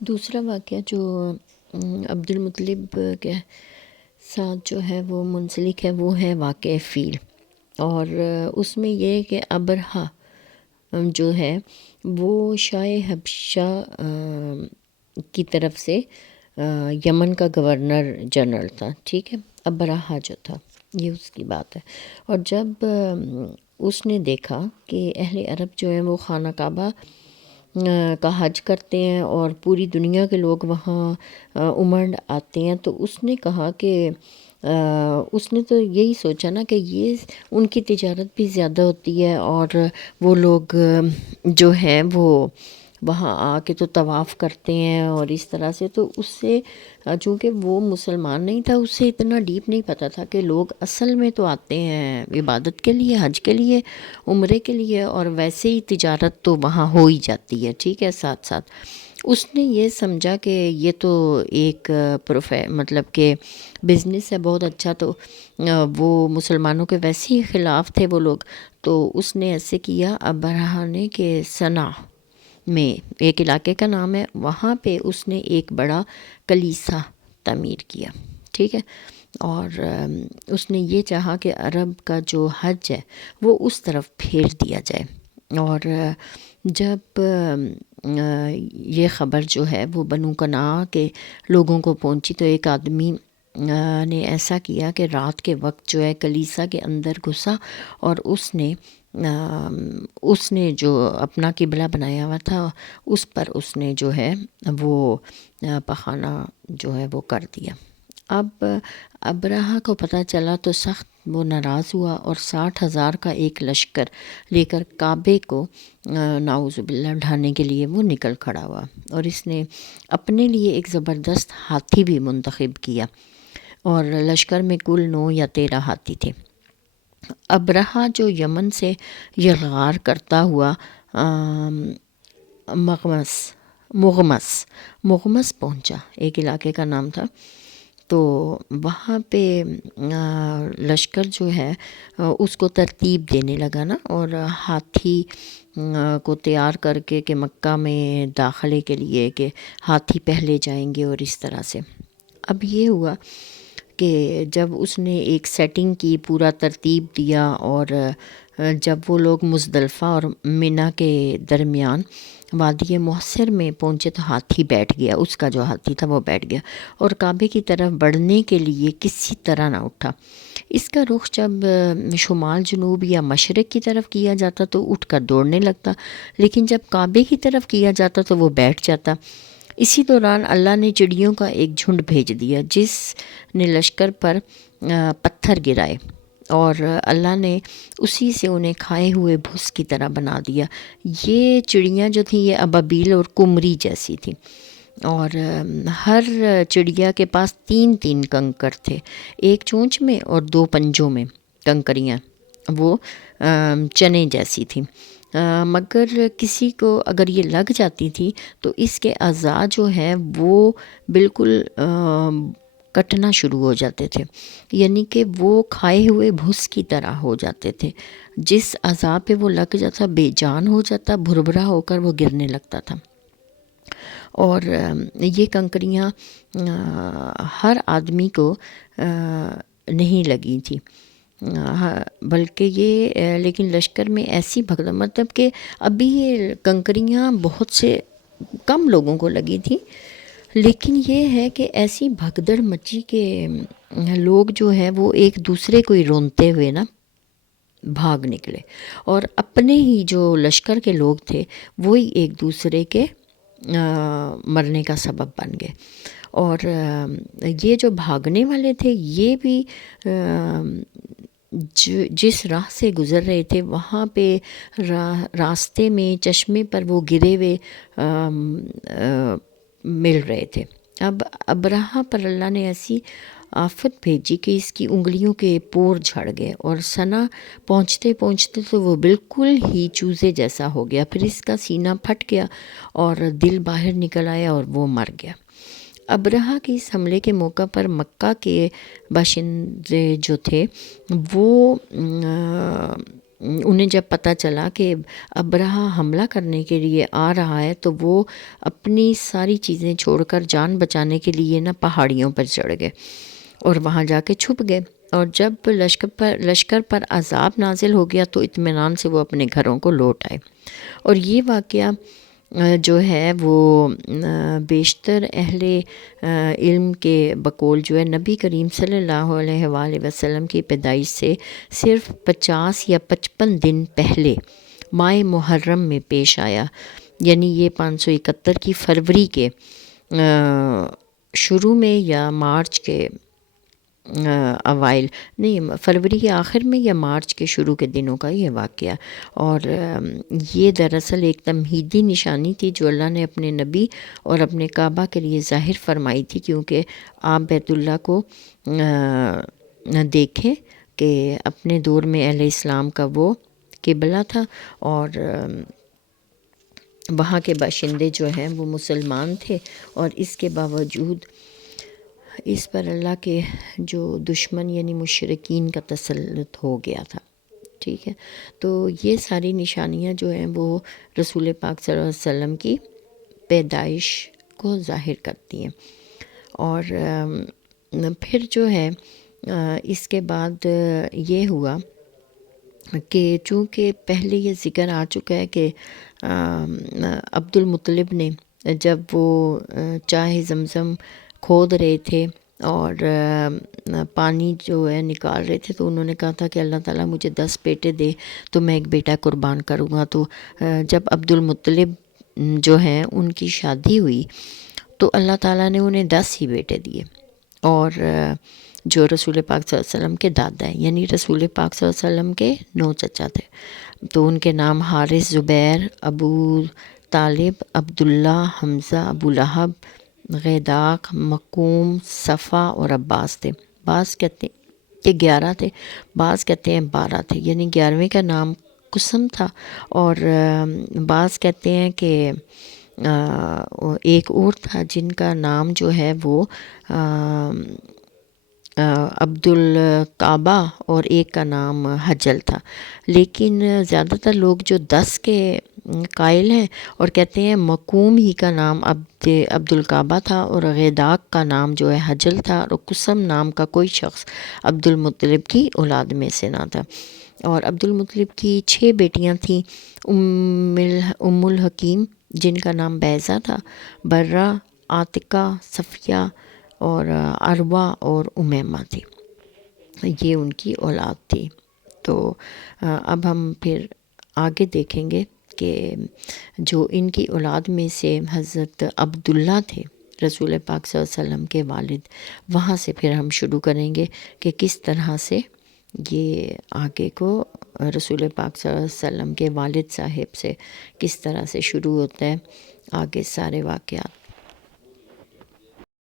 دوسرا واقعہ جو عبد المطلب کے ساتھ جو ہے وہ منسلک ہے وہ ہے واقعہ فیل، اور اس میں یہ ہے کہ ابرہہ جو ہے وہ شاہ حبشہ کی طرف سے یمن کا گورنر جنرل تھا، ٹھیک ہے، ابرہہ جو تھا، یہ اس کی بات ہے۔ اور جب اس نے دیکھا کہ اہل عرب جو ہیں وہ خانہ کعبہ کا حج کرتے ہیں اور پوری دنیا کے لوگ وہاں امنڈ آتے ہیں، تو اس نے کہا کہ اس نے تو یہی سوچا نا کہ یہ ان کی تجارت بھی زیادہ ہوتی ہے اور وہ لوگ جو ہیں وہ وہاں آ کے تو طواف کرتے ہیں اور اس طرح سے، تو اس سے چونکہ وہ مسلمان نہیں تھا، اس سے اتنا ڈیپ نہیں پتہ تھا کہ لوگ اصل میں تو آتے ہیں عبادت کے لیے، حج کے لیے، عمرے کے لیے، اور ویسے ہی تجارت تو وہاں ہو ہی جاتی ہے، ٹھیک ہے، ساتھ ساتھ اس نے یہ سمجھا کہ یہ تو ایک مطلب کہ بزنس ہے بہت اچھا، تو وہ مسلمانوں کے ویسے ہی خلاف تھے وہ لوگ، تو اس نے ایسے کیا ابرہہ نے کہ صنع میں ایک علاقے کا نام ہے، وہاں پہ اس نے ایک بڑا کلیسا تعمیر کیا، ٹھیک ہے، اور اس نے یہ چاہا کہ عرب کا جو حج ہے وہ اس طرف پھیر دیا جائے۔ اور جب یہ خبر جو ہے وہ بنو کنعان کے لوگوں کو پہنچی، تو ایک آدمی نے ایسا کیا کہ رات کے وقت جو ہے کلیسا کے اندر گھسا، اور اس نے جو اپنا قبلہ بنایا ہوا تھا اس پر اس نے جو ہے وہ پخانہ جو ہے وہ کر دیا۔ اب ابرہہ کو پتہ چلا تو سخت وہ ناراض ہوا اور 60,000 کا ایک لشکر لے کر کعبے کو نعوذ باللہ ڈھانے کے لیے وہ نکل کھڑا ہوا، اور اس نے اپنے لیے ایک زبردست ہاتھی بھی منتخب کیا، اور لشکر میں کل 9 یا 13 ہاتھی تھے۔ ابرہہ جو یمن سے یلغار کرتا ہوا مغمس پہنچا، ایک علاقے کا نام تھا، تو وہاں پہ لشکر جو ہے اس کو ترتیب دینے لگا نا، اور ہاتھی کو تیار کر کے کہ مکہ میں داخلے کے لیے کہ ہاتھی پہلے جائیں گے، اور اس طرح سے۔ اب یہ ہوا کہ جب اس نے ایک سیٹنگ کی، پورا ترتیب دیا، اور جب وہ لوگ مزدلفہ اور منی کے درمیان وادی محصر میں پہنچے تو ہاتھی بیٹھ گیا، اس کا جو ہاتھی تھا وہ بیٹھ گیا، اور کعبے کی طرف بڑھنے کے لیے کسی طرح نہ اٹھا۔ اس کا رخ جب شمال جنوب یا مشرق کی طرف کیا جاتا تو اٹھ کر دوڑنے لگتا، لیکن جب کعبے کی طرف کیا جاتا تو وہ بیٹھ جاتا۔ اسی دوران اللہ نے چڑیوں کا ایک جھنڈ بھیج دیا جس نے لشکر پر پتھر گرائے، اور اللہ نے اسی سے انہیں کھائے ہوئے بھس کی طرح بنا دیا۔ یہ چڑیاں جو تھیں یہ ابابیل اور قمری جیسی تھیں، اور ہر چڑیا کے پاس 3 کنکر تھے، ایک چونچ میں اور 2 پنجوں میں کنکریاں، وہ چنے جیسی تھیں، مگر کسی کو اگر یہ لگ جاتی تھی تو اس کے اعضاء جو ہیں وہ بالکل کٹنا شروع ہو جاتے تھے، یعنی کہ وہ کھائے ہوئے بھس کی طرح ہو جاتے تھے، جس اعضاء پہ وہ لگ جاتا بے جان ہو جاتا، بھربھرا ہو کر وہ گرنے لگتا تھا۔ اور یہ کنکریاں ہر آدمی کو نہیں لگی تھی، بلکہ یہ لیکن لشکر میں ایسی مطلب کہ ابھی یہ کنکریاں بہت سے کم لوگوں کو لگی تھی، لیکن یہ ہے کہ ایسی بھگدڑ مچی کہ لوگ جو ہیں وہ ایک دوسرے کو ہی رونتے ہوئے نا بھاگ نکلے، اور اپنے ہی جو لشکر کے لوگ تھے وہی ایک دوسرے کے مرنے کا سبب بن گئے، اور یہ جو بھاگنے والے تھے یہ بھی جس راہ سے گزر رہے تھے وہاں پہ راستے میں چشمے پر وہ گرے ہوئے مل رہے تھے۔ اب ابرہہ پر اللہ نے ایسی آفت بھیجی کہ اس کی انگلیوں کے پور جھڑ گئے، اور صنع پہنچتے پہنچتے تو وہ بالکل ہی چوزے جیسا ہو گیا، پھر اس کا سینہ پھٹ گیا اور دل باہر نکل آیا اور وہ مر گیا۔ ابرہہ کے اس حملے کے موقع پر مکہ کے باشندے جو تھے وہ انہیں جب پتہ چلا کہ ابرہہ حملہ کرنے کے لیے آ رہا ہے تو وہ اپنی ساری چیزیں چھوڑ کر جان بچانے کے لیے نا پہاڑیوں پر چڑھ گئے اور وہاں جا کے چھپ گئے، اور جب لشکر پر عذاب نازل ہو گیا تو اطمینان سے وہ اپنے گھروں کو لوٹ آئے۔ اور یہ واقعہ جو ہے وہ بیشتر اہل علم کے بقول جو ہے نبی کریم صلی اللہ علیہ وآلہ وسلم کی پیدائش سے صرف 50 یا 55 دن پہلے ماہ محرم میں پیش آیا، یعنی یہ 571 کی فروری کے شروع میں یا مارچ کے اوائل، نہیں فروری کے آخر میں یا مارچ کے شروع کے دنوں کا یہ واقعہ۔ اور یہ دراصل ایک تمہیدی نشانی تھی جو اللہ نے اپنے نبی اور اپنے کعبہ کے لیے ظاہر فرمائی تھی، کیونکہ آپ بیت اللہ کو دیکھیں کہ اپنے دور میں اہل اسلام کا وہ قبلہ تھا، اور وہاں کے باشندے جو ہیں وہ مسلمان تھے، اور اس کے باوجود اس پر اللہ کے جو دشمن یعنی مشرکین کا تسلط ہو گیا تھا۔ ٹھیک ہے، تو یہ ساری نشانیاں جو ہیں وہ رسول پاک صلی اللہ علیہ وسلم کی پیدائش کو ظاہر کرتی ہیں۔ اور پھر جو ہے اس کے بعد یہ ہوا کہ چونکہ پہلے یہ ذکر آ چکا ہے کہ عبد المطلب نے جب وہ چاہ زمزم کھود رہے تھے اور پانی جو ہے نکال رہے تھے، تو انہوں نے کہا تھا کہ اللہ تعالیٰ مجھے 10 بیٹے دے تو میں ایک بیٹا قربان کروں گا۔ تو جب عبد المطلب جو ہیں ان کی شادی ہوئی تو اللہ تعالیٰ نے انہیں 10 ہی بیٹے دیے، اور جو رسول پاک صلی اللہ علیہ وسلم کے دادا ہیں، یعنی رسول پاک صلی اللہ علیہ وسلم کے 9 چچا تھے، تو ان کے نام حارث، زبیر، ابو طالب، عبداللہ، حمزہ، ابو لہب، غیداق، مقوم، صفا اور عباس تھے۔ بعض کہتے ہیں کہ 11 تھے، بعض کہتے ہیں 12 تھے، یعنی 11ویں کا نام قسم تھا، اور بعض کہتے ہیں کہ ایک اور تھا جن کا نام جو ہے وہ عبد الکعبہ، اور ایک کا نام حجل تھا، لیکن زیادہ تر لوگ جو 10 کے قائل ہیں اور کہتے ہیں مقوم ہی کا نام عبد الکعبہ تھا، اور غیداق کا نام جو ہے حجل تھا، اور قسم نام کا کوئی شخص عبد المطلب کی اولاد میں سے نہ تھا۔ اور عبد المطلب کی 6 بیٹیاں تھیں، ام الحکیم جن کا نام بیضہ تھا، برہ، عاتقہ، صفیہ اور عروہ اور امیمہ تھی، یہ ان کی اولاد تھی۔ تو اب ہم پھر آگے دیکھیں گے کہ جو ان کی اولاد میں سے حضرت عبداللہ تھے رسول پاک صلی اللہ علیہ وسلم کے والد، وہاں سے پھر ہم شروع کریں گے کہ کس طرح سے یہ آگے کو رسول پاک صلی اللہ علیہ وسلم کے والد صاحب سے کس طرح سے شروع ہوتا ہے آگے سارے واقعات۔